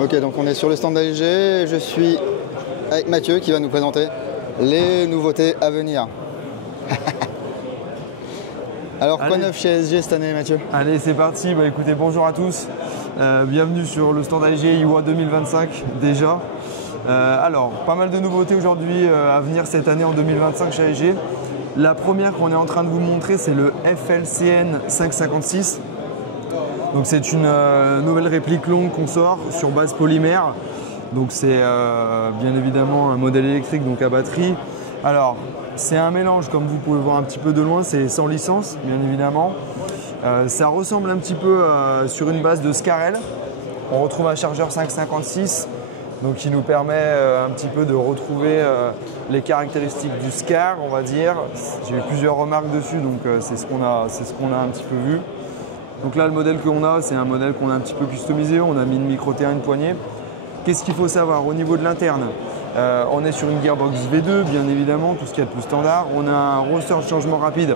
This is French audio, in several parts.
Ok, donc on est sur le stand d'AEG. Je suis avec Mathieu qui va nous présenter les nouveautés à venir. Alors, quoi neuf chez AEG cette année, Mathieu? Allez, c'est parti. Bah, écoutez, bonjour à tous. Bienvenue sur le stand AEG IWA 2025 déjà. Alors, pas mal de nouveautés aujourd'hui à venir cette année en 2025 chez AEG. La première qu'on est en train de vous montrer, c'est le FLCN 556. Donc c'est une nouvelle réplique longue qu'on sort sur base polymère. Donc c'est bien évidemment un modèle électrique, donc à batterie. Alors c'est un mélange, comme vous pouvez voir un petit peu de loin, c'est sans licence bien évidemment. Ça ressemble un petit peu sur une base de Scarel. On retrouve un chargeur 556, donc qui nous permet un petit peu de retrouver les caractéristiques du Scar, on va dire. J'ai eu plusieurs remarques dessus, donc c'est ce qu'on a un petit peu vu. Donc là, le modèle qu'on a, c'est un modèle qu'on a un petit peu customisé. On a mis une micro T1, une poignée. Qu'est-ce qu'il faut savoir au niveau de l'interne? On est sur une gearbox V2, bien évidemment, tout ce qu'il y a de plus standard. On a un ressort de changement rapide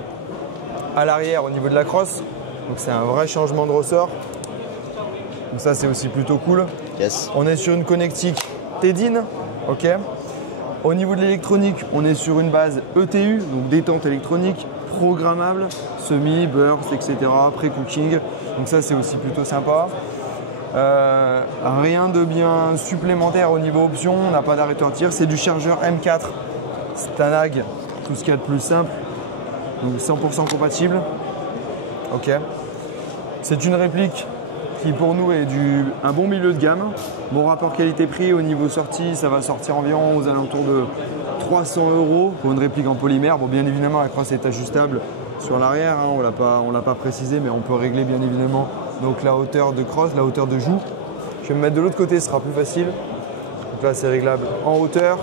à l'arrière au niveau de la crosse. Donc c'est un vrai changement de ressort. Donc ça, c'est aussi plutôt cool. Yes. On est sur une connectique TEDIN. Ok. Au niveau de l'électronique, on est sur une base ETU, donc détente électronique, programmable, semi, burst, etc., pré-cooking. Donc ça, c'est aussi plutôt sympa. Rien de bien supplémentaire au niveau option, on n'a pas d'arrêteur à tir, c'est du chargeur M4 Stanag, tout ce qu'il y a de plus simple, donc 100% compatible. Ok. C'est une réplique qui pour nous est un bon milieu de gamme. Bon rapport qualité-prix, au niveau sortie, ça va sortir environ aux alentours de 300 € pour une réplique en polymère. Bon, bien évidemment, la crosse est ajustable sur l'arrière, hein, on l'a pas précisé, mais on peut régler bien évidemment donc la hauteur de crosse, la hauteur de joue. Je vais me mettre de l'autre côté, ce sera plus facile. Donc là, c'est réglable en hauteur.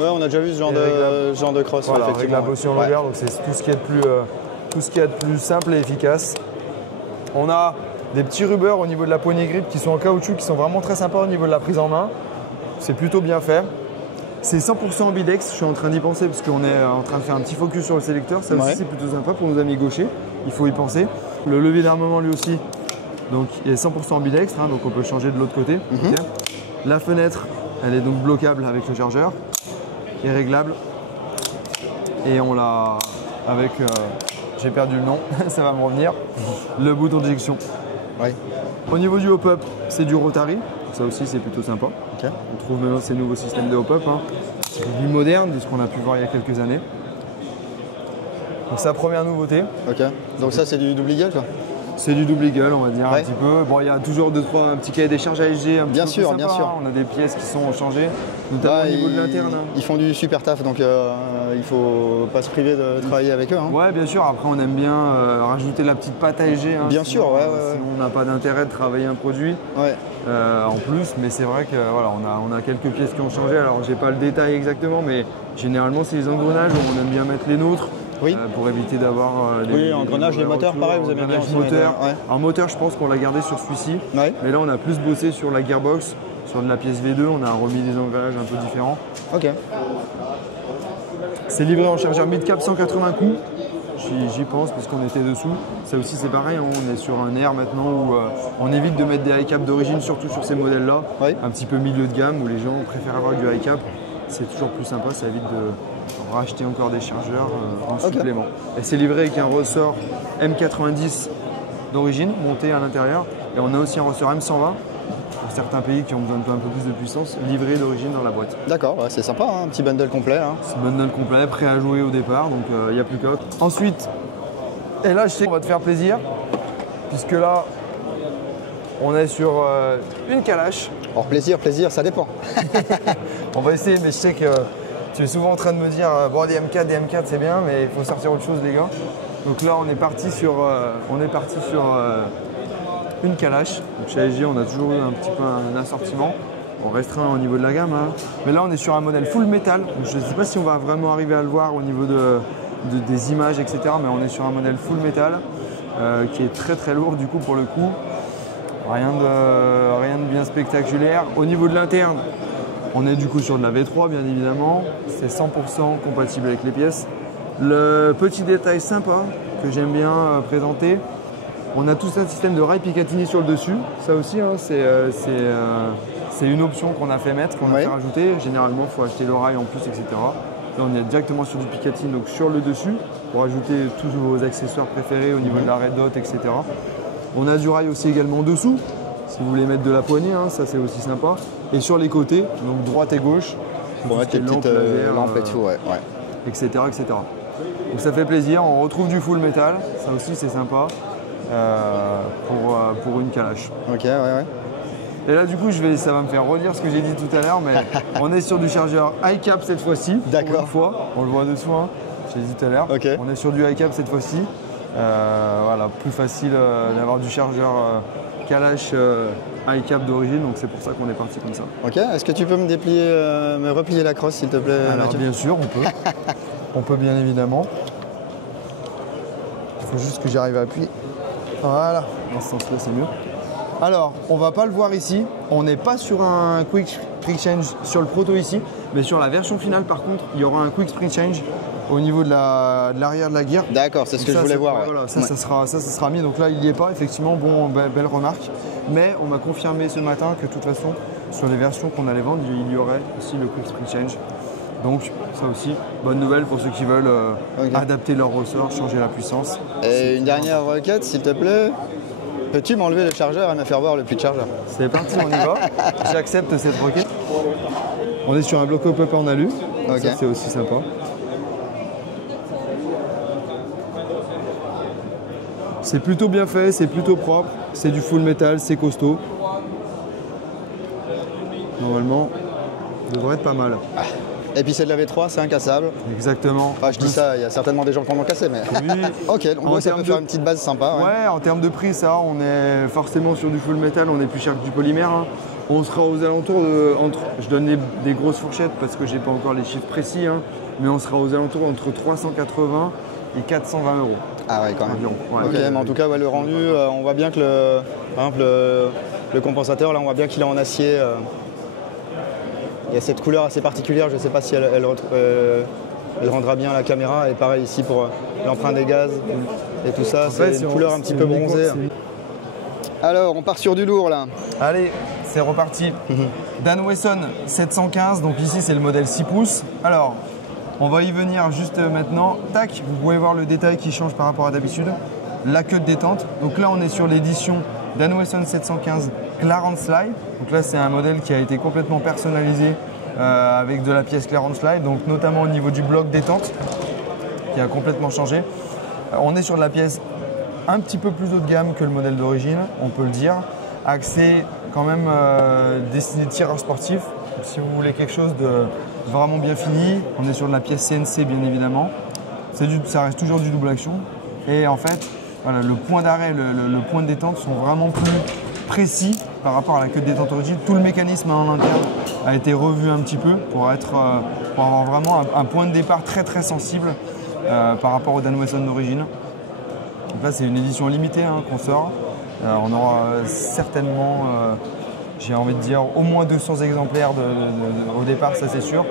Ouais, on a déjà vu ce genre de crosse. Voilà, effectivement. réglable aussi en longueur, donc c'est tout ce qu'il y a de plus simple et efficace. On a des petits rubbers au niveau de la poignée grip qui sont en caoutchouc, qui sont vraiment très sympas au niveau de la prise en main. C'est plutôt bien fait. C'est 100% ambidex, je suis en train d'y penser parce qu'on est en train de faire un petit focus sur le sélecteur. Ça aussi, c'est plutôt sympa pour nos amis gauchers. Il faut y penser. Le levier d'armement lui aussi, donc il est 100% ambidextre, hein, donc on peut le changer de l'autre côté. Okay. La fenêtre, elle est donc bloquable avec le chargeur, qui est réglable. Et on l'a avec, j'ai perdu le nom, ça va me revenir, le bouton d'éjection. Ouais. Au niveau du hop-up, c'est du rotary. Ça aussi, c'est plutôt sympa. Okay. On trouve maintenant ces nouveaux systèmes de hop-up, hein, plus modernes de ce qu'on a pu voir il y a quelques années. Donc, c'est la première nouveauté. Ok. Donc, ça, c'est du double eagle, quoi? C'est du double eagle, on va dire, un petit peu. Bon, il y a toujours un petit cahier des charges AEG, un petit peu plus sympa, bien sûr. Hein. On a des pièces qui sont changées, notamment au niveau de l'interne. Ils font du super taf, donc il faut pas se priver de travailler avec eux. Hein. Ouais, bien sûr. Après, on aime bien rajouter la petite patte AEG. Hein, bien sûr, ouais. Sinon, on n'a pas d'intérêt de travailler un produit. Ouais. En plus, mais c'est vrai que voilà, on a quelques pièces qui ont changé. Alors, j'ai pas le détail exactement, mais généralement, c'est les engrenages où on aime bien mettre les nôtres. Oui. Pour éviter d'avoir les engrenages, les moteurs, pareil, vous avez bien moteur. En moteur, je pense qu'on l'a gardé sur celui-ci. Ouais. Mais là, on a plus bossé sur la gearbox, sur de la pièce V2. On a remis des engrenages un peu différents. Ok. C'est livré en chargeur mid-cap 180 coups. J'y pense parce qu'on était dessous. Ça aussi, c'est pareil. Hein, on est sur un air maintenant où on évite de mettre des high cap d'origine, surtout sur ces modèles-là. Ouais. Un petit peu milieu de gamme où les gens préfèrent avoir du high cap. C'est toujours plus sympa. Ça évite de racheter encore des chargeurs en supplément. Et c'est livré avec un ressort M90 d'origine monté à l'intérieur. Et on a aussi un ressort M120 pour certains pays qui ont besoin d'un peu plus de puissance, livré d'origine dans la boîte. D'accord, ouais, c'est sympa, hein, un petit bundle complet. Hein. C'est un bundle complet, prêt à jouer au départ, donc il n'y a plus qu'à. Ensuite, et là je sais qu'on va te faire plaisir, puisque là on est sur une calache. Alors plaisir, ça dépend. On va essayer, mais je sais que tu es souvent en train de me dire bon, des M4 c'est bien, mais il faut sortir autre chose les gars. Donc là on est parti sur une calache. Donc chez AEG on a toujours eu un petit peu un assortiment. On restreint au niveau de la gamme. Hein. Mais là on est sur un modèle full métal. Donc, je ne sais pas si on va vraiment arriver à le voir au niveau des images, etc. Mais on est sur un modèle full métal qui est très très lourd du coup pour le coup. Rien de bien spectaculaire. Au niveau de l'interne, on est du coup sur de la V3 bien évidemment. C'est 100% compatible avec les pièces. Le petit détail sympa que j'aime bien présenter, On a tout un système de rails Picatinny sur le dessus. Ça aussi, hein, c'est une option qu'on a fait mettre, qu'on a fait rajouter. Généralement, il faut acheter le rail en plus, etc. Là, on est directement sur du Picatinny, donc sur le dessus, pour ajouter tous vos accessoires préférés au niveau de la red dot, etc. On a du rail aussi également dessous, si vous voulez mettre de la poignée, hein, ça c'est aussi sympa. Et sur les côtés, donc droite et gauche, pour mettre les petites lampes et tout, etc., etc. Donc ça fait plaisir, on retrouve du full métal, ça aussi c'est sympa pour une calache. Ok, ouais. Et là du coup ça va me faire redire ce que j'ai dit tout à l'heure, mais on est sur du chargeur high cap cette fois-ci. D'accord. Une fois, on le voit dessous, hein, j'ai dit tout à l'heure. Okay. On est sur du high cap cette fois-ci. Voilà, plus facile d'avoir du chargeur calache high cap d'origine, donc c'est pour ça qu'on est parti comme ça. Ok, est-ce que tu peux me replier la crosse s'il te plaît? Alors Mathieu, bien sûr, on peut. On peut bien évidemment. Il faut juste que j'arrive à appuyer. Voilà, dans ce sens-là c'est mieux. Alors, on va pas le voir ici, on n'est pas sur un Quick Spring Change sur le proto ici, mais sur la version finale par contre, il y aura un Quick Spring Change au niveau de l'arrière de la gear. D'accord, c'est ce que je voulais voir. Voilà, ça sera mis, donc là il n'y est pas, effectivement, bon, belle remarque. Mais on m'a confirmé ce matin que de toute façon, sur les versions qu'on allait vendre, il y aurait aussi le Quick Spring Change. Donc ça aussi, bonne nouvelle pour ceux qui veulent adapter leur ressort, changer la puissance. Et une dernière requête, s'il te plaît. Peux-tu m'enlever le chargeur et me faire voir le puits de chargeur? C'est parti, on y va. J'accepte cette requête. On est sur un bloc pop-up en alu. Ça, c'est aussi sympa. C'est plutôt bien fait, c'est plutôt propre. C'est du full métal, c'est costaud. Normalement, ça devrait être pas mal. Et puis c'est de la V3, c'est incassable. Exactement. Enfin, je dis ça, il y a certainement des gens qui en ont cassé, mais. Oui. Ok, donc ça peut faire une petite base sympa. Ouais, en termes de prix, ça, on est forcément sur du full métal, on est plus cher que du polymère. Hein. On sera aux alentours de. Je donne des grosses fourchettes parce que j'ai pas encore les chiffres précis, hein, mais on sera aux alentours entre 380 et 420 €. Ah ouais, quand même. Ouais, ok, mais en tout cas, le rendu, on voit bien que par exemple, le compensateur, là, on voit bien qu'il est en acier. Il y a cette couleur assez particulière, je ne sais pas si elle rendra bien la caméra. Et pareil ici pour l'empreinte des gaz et tout ça, c'est une couleur un petit peu bronzée. Alors, on part sur du lourd là. Allez, c'est reparti. Dan Wesson 715, donc ici c'est le modèle 6 pouces. Alors, on va y venir juste maintenant. Tac, vous pouvez voir le détail qui change par rapport à d'habitude. La queue de détente. Donc là, on est sur l'édition Dan Wesson 715 Clarence Slide. Donc là, c'est un modèle qui a été complètement personnalisé avec de la pièce Clarence Slide, donc notamment au niveau du bloc détente qui a complètement changé. On est sur de la pièce un petit peu plus haut de gamme que le modèle d'origine, on peut le dire. Axé quand même destiné tireur sportif. Donc, si vous voulez quelque chose de vraiment bien fini, on est sur de la pièce CNC bien évidemment. Ça reste toujours du double action. Et en fait, voilà, le point d'arrêt, le point de détente sont vraiment plus précis par rapport à la queue de détente origine. Tout le mécanisme en interne a été revu un petit peu pour avoir vraiment un point de départ très très sensible par rapport au Dan Wesson d'origine. Donc là, c'est une édition limitée qu'on sort. On aura certainement, j'ai envie de dire, au moins 200 exemplaires au départ, ça c'est sûr.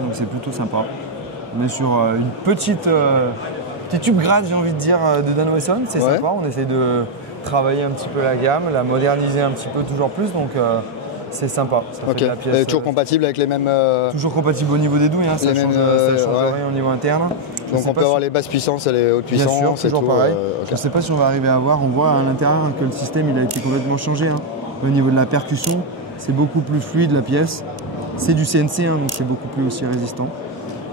Donc c'est plutôt sympa. On est sur une petite upgrade, j'ai envie de dire, de Dan Wesson. C'est sympa, on essaie de travailler un petit peu la gamme, la moderniser un petit peu toujours plus. Donc c'est sympa. Ça fait de la pièce, toujours compatible avec les mêmes. Toujours compatible au niveau des douilles, ça change rien au niveau interne. Donc on peut avoir les basses puissances et les hautes puissances. Bien sûr, toujours pareil. Je ne sais pas si on va arriver à voir. On voit à l'intérieur que le système il a été complètement changé. Au niveau de la percussion, c'est beaucoup plus fluide la pièce. C'est du CNC, donc c'est beaucoup plus aussi résistant.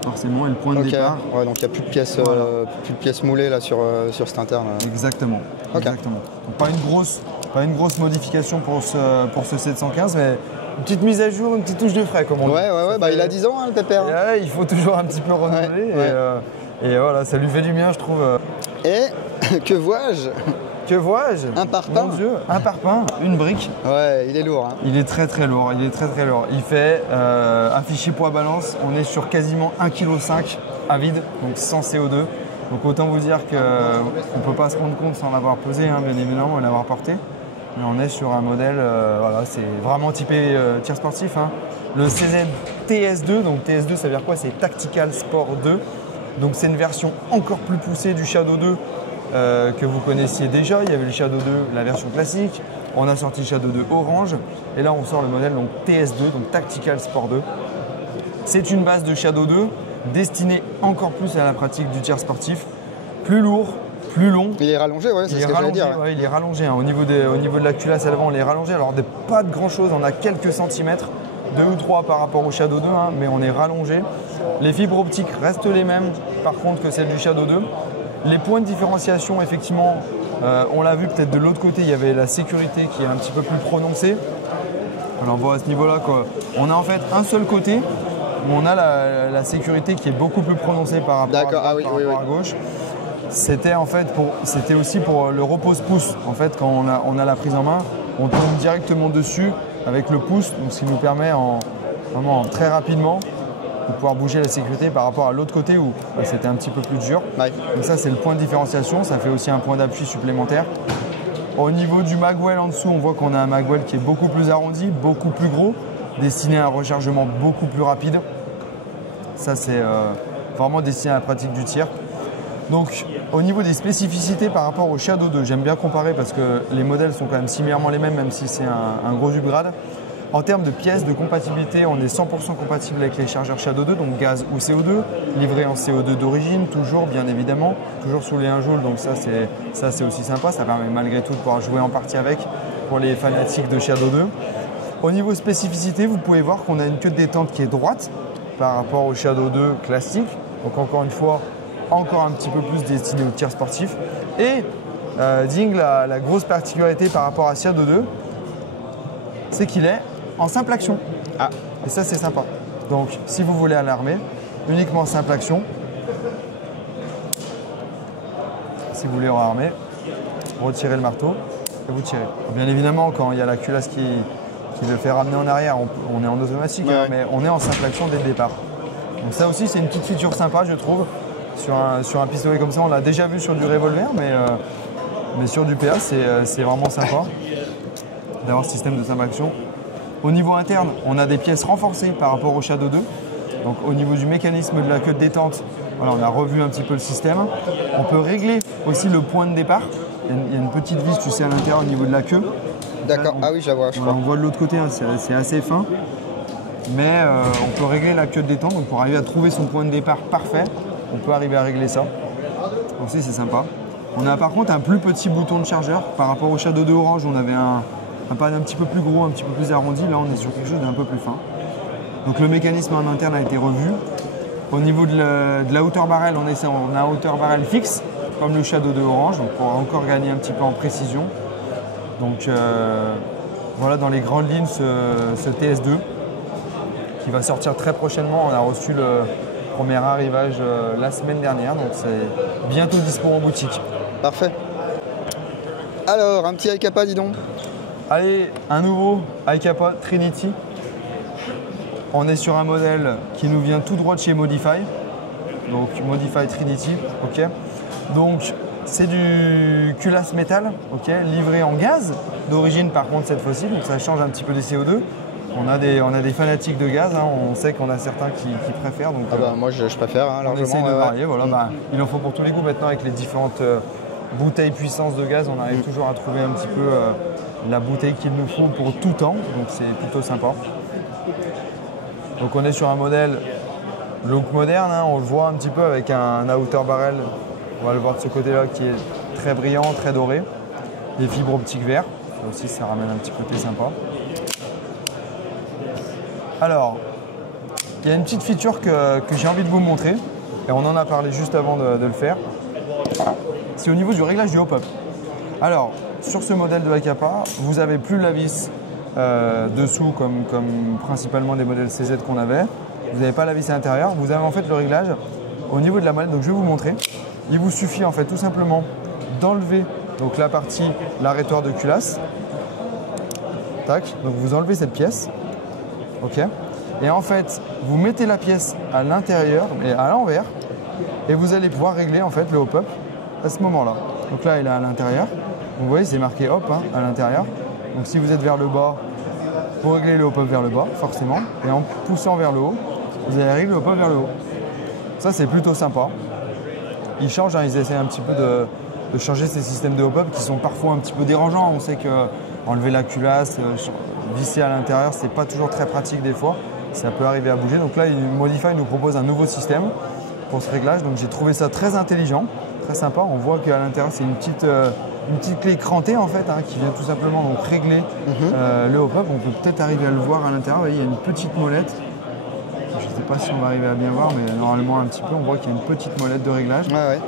Forcément, et le point de départ. Ouais, donc il n'y a plus de pièces moulées là sur cet interne. Exactement. Exactement. Donc, pas une grosse modification pour ce 715, mais une petite mise à jour, une petite touche de frais, comme on dit. Ouais, il a 10 ans, le pépère. Il faut toujours un petit peu renouveler. Et voilà, ça lui fait du bien, je trouve. Et que vois-je? Que vois-je? Un parpaing. Mon Dieu, un parpaing, une brique. Ouais, il est lourd. Il est très très lourd, Il fait un fichier poids balance, on est sur quasiment 1,5 kg à vide, donc sans CO2. Donc autant vous dire qu'on ne peut pas se rendre compte sans l'avoir pesé, bien évidemment, et l'avoir porté. Mais on est sur un modèle, c'est vraiment typé tir sportif. Le CZ TS2, donc TS2 ça veut dire quoi? C'est Tactical Sport 2. Donc c'est une version encore plus poussée du Shadow 2 que vous connaissiez déjà. Il y avait le Shadow 2, la version classique. On a sorti le Shadow 2 orange. Et là, on sort le modèle donc, TS2, donc Tactical Sport 2. C'est une base de Shadow 2 destinée encore plus à la pratique du tir sportif. Plus lourd, plus long. Il est rallongé, ouais, c'est ce que j'allais dire. Ouais, il est rallongé. Hein. Au niveau de la culasse à l'avant, on est rallongé. Alors, pas de grand chose, on a quelques centimètres, 2 ou 3 par rapport au Shadow 2, hein, mais on est rallongé. Les fibres optiques restent les mêmes, par contre, que celles du Shadow 2. Les points de différenciation, effectivement, on l'a vu peut-être de l'autre côté, il y avait la sécurité qui est un petit peu plus prononcée. Alors, bon, à ce niveau-là, on a en fait un seul côté où on a la sécurité qui est beaucoup plus prononcée par rapport à gauche. C'était en fait c'était aussi pour le repose-pouce. En fait, quand on a la prise en main, on tombe directement dessus avec le pouce, donc ce qui nous permet vraiment très rapidement de pouvoir bouger la sécurité par rapport à l'autre côté où c'était un petit peu plus dur. Ouais. Donc ça, c'est le point de différenciation. Ça fait aussi un point d'appui supplémentaire. Au niveau du magwell en dessous, on voit qu'on a un magwell qui est beaucoup plus arrondi, beaucoup plus gros, destiné à un rechargement beaucoup plus rapide. Ça, c'est vraiment destiné à la pratique du tir. Donc, au niveau des spécificités par rapport au Shadow 2, j'aime bien comparer parce que les modèles sont quand même similairement les mêmes, même si c'est un gros upgrade. En termes de pièces de compatibilité, on est 100% compatible avec les chargeurs Shadow 2, donc gaz ou CO2, livré en CO2 d'origine, toujours bien évidemment, toujours sous les 1 joule, donc ça c'est aussi sympa, ça permet malgré tout de pouvoir jouer en partie avec pour les fanatiques de Shadow 2. Au niveau spécificité, vous pouvez voir qu'on a une queue de détente qui est droite par rapport au Shadow 2 classique, donc encore une fois, encore un petit peu plus destiné au tir sportif. Et Ding, la grosse particularité par rapport à Shadow 2, c'est qu'il est en simple action. Ah. Et ça, c'est sympa. Donc, si vous voulez à l'armée, uniquement simple action. Si vous voulez en armée, retirez le marteau et vous tirez. Bien évidemment, quand il y a la culasse qui le fait ramener en arrière, on est en automatique, ouais. Mais on est en simple action dès le départ. Donc ça aussi, c'est une petite feature sympa, je trouve. Sur un pistolet comme ça, on l'a déjà vu sur du revolver, mais sur du PA, c'est vraiment sympa d'avoir ce système de simple action. Au niveau interne, on a des pièces renforcées par rapport au Shadow 2. Donc au niveau du mécanisme de la queue de détente, voilà, on a revu un petit peu le système. On peut régler aussi le point de départ. Il y a une petite vis, tu sais, à l'intérieur au niveau de la queue. D'accord, ah oui, je la vois, je crois. On voit de l'autre côté, hein, c'est assez fin. Mais on peut régler la queue de détente, donc pour arriver à trouver son point de départ parfait, on peut arriver à régler ça. Aussi, c'est sympa. On a par contre un plus petit bouton de chargeur. Par rapport au Shadow 2 orange, on avait un pad un petit peu plus gros, un petit peu plus arrondi. Là, on est sur quelque chose d'un peu plus fin. Donc le mécanisme en interne a été revu. Au niveau de la hauteur barrel, on a un hauteur barrel fixe, comme le Shadow 2 orange, donc pour encore gagner un petit peu en précision. Donc voilà, dans les grandes lignes, ce TS2 qui va sortir très prochainement. On a reçu le premier arrivage la semaine dernière, donc c'est bientôt dispo en boutique. Parfait. Alors, un petit Hi-Capa, dis donc. Allez, un nouveau Hi-Capa Trinity. On est sur un modèle qui nous vient tout droit de chez Modify. Donc Modify Trinity, ok. Donc c'est du culasse métal, ok, livré en gaz d'origine par contre cette fois-ci, donc ça change un petit peu des CO2. On a des fanatiques de gaz, hein. On sait qu'on a certains qui préfèrent. Donc, moi je préfère, hein, largement. On essaye de varier, voilà, il en faut pour tous les goûts maintenant avec les différentes bouteilles puissance de gaz, on arrive toujours à trouver un petit peu la bouteille qu'il nous faut pour tout temps, donc c'est plutôt sympa. Donc on est sur un modèle look moderne, hein, on le voit un petit peu avec un outer barrel, on va le voir de ce côté-là qui est très brillant, très doré. Des fibres optiques verts, ça aussi ça ramène un petit côté sympa. Alors, il y a une petite feature que j'ai envie de vous montrer, et on en a parlé juste avant de le faire. C'est au niveau du réglage du hop-up. Alors, sur ce modèle de Hi-Capa, vous n'avez plus la vis dessous comme principalement des modèles CZ qu'on avait. Vous n'avez pas la vis à l'intérieur. Vous avez en fait le réglage au niveau de la mallette. Donc je vais vous montrer. Il vous suffit en fait tout simplement d'enlever donc la partie l'arrêtoir de culasse. Tac. Donc vous enlevez cette pièce. Ok. Et en fait, vous mettez la pièce à l'intérieur et à l'envers, et vous allez pouvoir régler en fait le hop-up à ce moment-là. Donc là, il est à l'intérieur. Vous voyez, c'est marqué hop hein, à l'intérieur. Donc si vous êtes vers le bas, vous réglez le hop-up vers le bas, forcément. Et en poussant vers le haut, vous allez régler le hop-up vers le haut. Ça, c'est plutôt sympa. Ils changent, hein, ils essaient un petit peu de changer ces systèmes de hop-up qui sont parfois un petit peu dérangeants. On sait que enlever la culasse, visser à l'intérieur, c'est pas toujours très pratique des fois. Ça peut arriver à bouger. Donc là, Modify nous propose un nouveau système pour ce réglage. Donc j'ai trouvé ça très intelligent, très sympa. On voit qu'à l'intérieur, c'est une petite clé crantée en fait, hein, qui vient tout simplement donc régler le hop-up. On peut peut-être arriver à le voir à l'intérieur. Vous voyez, il y a une petite molette. Je ne sais pas si on va arriver à bien voir, mais normalement un petit peu, on voit qu'il y a une petite molette de réglage. Ouais.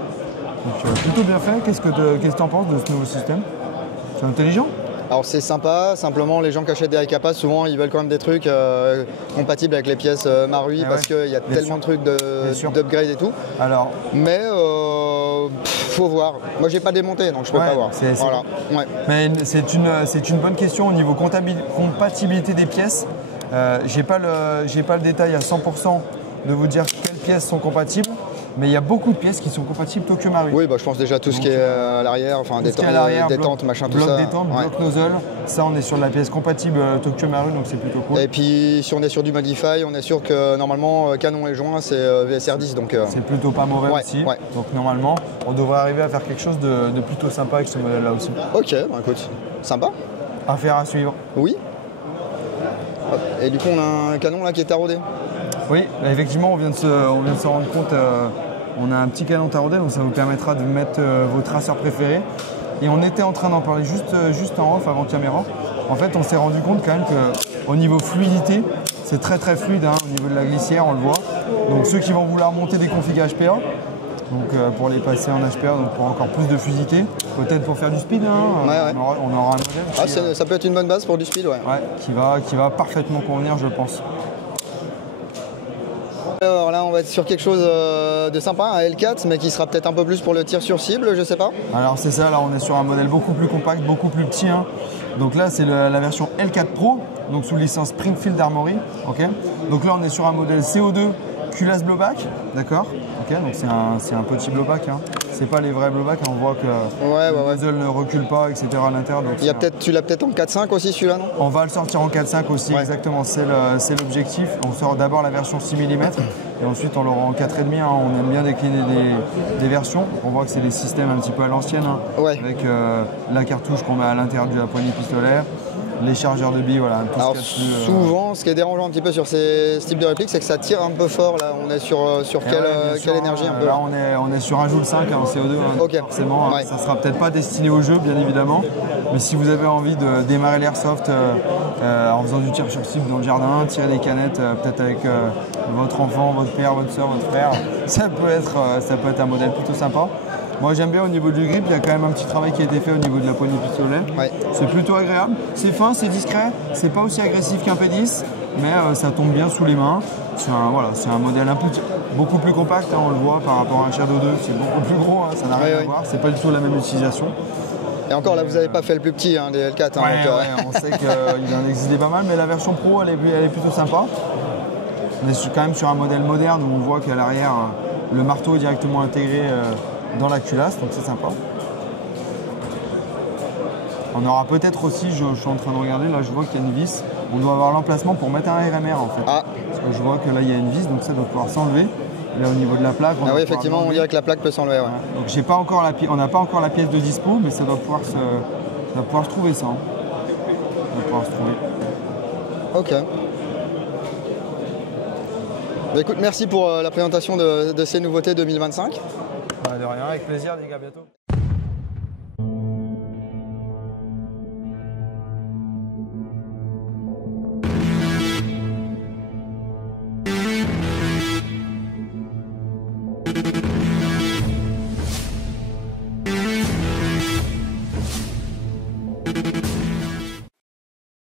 Donc plutôt bien fait. Qu'est-ce que tu en penses de ce nouveau système? C'est intelligent? Alors c'est sympa, simplement les gens qui achètent des iCapas, souvent ils veulent quand même des trucs compatibles avec les pièces Marui parce qu'il y a tellement de trucs d'upgrade et tout. Alors, mais faut voir. Moi j'ai pas démonté donc je peux pas voir. Voilà. Ouais. Mais c'est une bonne question au niveau compatibilité des pièces. J'ai pas le détail à 100% de vous dire quelles pièces sont compatibles. Mais il y a beaucoup de pièces qui sont compatibles Tokyo Marui. Oui, je pense déjà tout ce qui est à l'arrière, enfin détente, machin, tout ça. Bloc détente, bloc nozzle. Ça, on est sur la pièce compatible Tokyo Marui, donc c'est plutôt cool. Et puis, si on est sur du Modify, on est sûr que normalement, canon et joint, c'est VSR10. Donc c'est plutôt pas mauvais aussi. Ouais. Donc normalement, on devrait arriver à faire quelque chose de plutôt sympa avec ce modèle-là aussi. Ok, écoute, sympa. Affaire à suivre. Oui. Et du coup, on a un canon là qui est taraudé. Oui, effectivement, on vient de se rendre compte, on a un petit canon taraudé, donc ça vous permettra de mettre vos traceurs préférés. Et on était en train d'en parler juste en off avant caméra. En fait, on s'est rendu compte quand même qu'au niveau fluidité, c'est très très fluide, hein, au niveau de la glissière, on le voit. Donc ceux qui vont vouloir monter des configs HPA, donc pour les passer en HPA, donc pour encore plus de fluidité, peut-être pour faire du speed, hein, on aura un modèle. Ça peut être une bonne base pour du speed, qui va parfaitement convenir, je pense. Alors là, on va être sur quelque chose de sympa, un L4, mais qui sera peut-être un peu plus pour le tir sur cible, je sais pas. Alors c'est ça, là on est sur un modèle beaucoup plus compact, beaucoup plus petit. Hein. Donc là c'est la version L4 Pro, donc sous licence Springfield Armory. Okay. Donc là on est sur un modèle CO2 culasse blowback, d'accord. Donc c'est un petit blowback. Hein. C'est pas les vrais blowback, hein. On voit que le muzzle ne recule pas, etc. à l'intérieur. Tu l'as peut-être en 4.5 aussi celui-là, non? On va le sortir en 4.5 aussi, exactement. C'est l'objectif. On sort d'abord la version 6 mm et ensuite on l'aura en 4,5. Hein. On aime bien décliner des versions. On voit que c'est des systèmes un petit peu à l'ancienne, hein, avec la cartouche qu'on met à l'intérieur de la poignée pistolaire. Les chargeurs de billes, voilà. Alors souvent, ce qui est dérangeant un petit peu sur ce type de réplique, c'est que ça tire un peu fort. Là, on est sur quelle énergie un peu? Là, on est sur un Joule 5 en CO2. Hein, forcément, ça sera peut-être pas destiné au jeu, bien évidemment. Mais si vous avez envie de démarrer l'airsoft en faisant du tir sur cible dans le jardin, tirer des canettes, peut-être avec votre enfant, votre père, votre soeur, votre frère, ça peut être un modèle plutôt sympa. Moi j'aime bien au niveau du grip, il y a quand même un petit travail qui a été fait au niveau de la poignée pistolaire. C'est plutôt agréable, c'est fin, c'est discret, c'est pas aussi agressif qu'un P10, mais ça tombe bien sous les mains. C'est un modèle beaucoup plus compact, hein, on le voit par rapport à un Shadow 2, c'est beaucoup plus gros, hein, ça n'a rien à voir, c'est pas du tout la même utilisation. Et encore là vous n'avez pas fait le plus petit des L4. On sait qu'il en existait pas mal, mais la version Pro elle est plutôt sympa. On est quand même sur un modèle moderne où on voit qu'à l'arrière le marteau est directement intégré dans la culasse, donc c'est sympa. On aura peut-être aussi, je suis en train de regarder, là je vois qu'il y a une vis. On doit avoir l'emplacement pour mettre un RMR en fait. Parce que je vois que là il y a une vis, donc ça doit pouvoir s'enlever. Là au niveau de la plaque, oui effectivement on dirait que la plaque peut s'enlever. Donc on n'a pas encore la pièce de dispo, mais ça doit pouvoir se trouver ça. Hein. Ça doit pouvoir se trouver. Ok. Bah, écoute, merci pour la présentation de ces nouveautés 2025. De rien, avec plaisir les gars, à bientôt.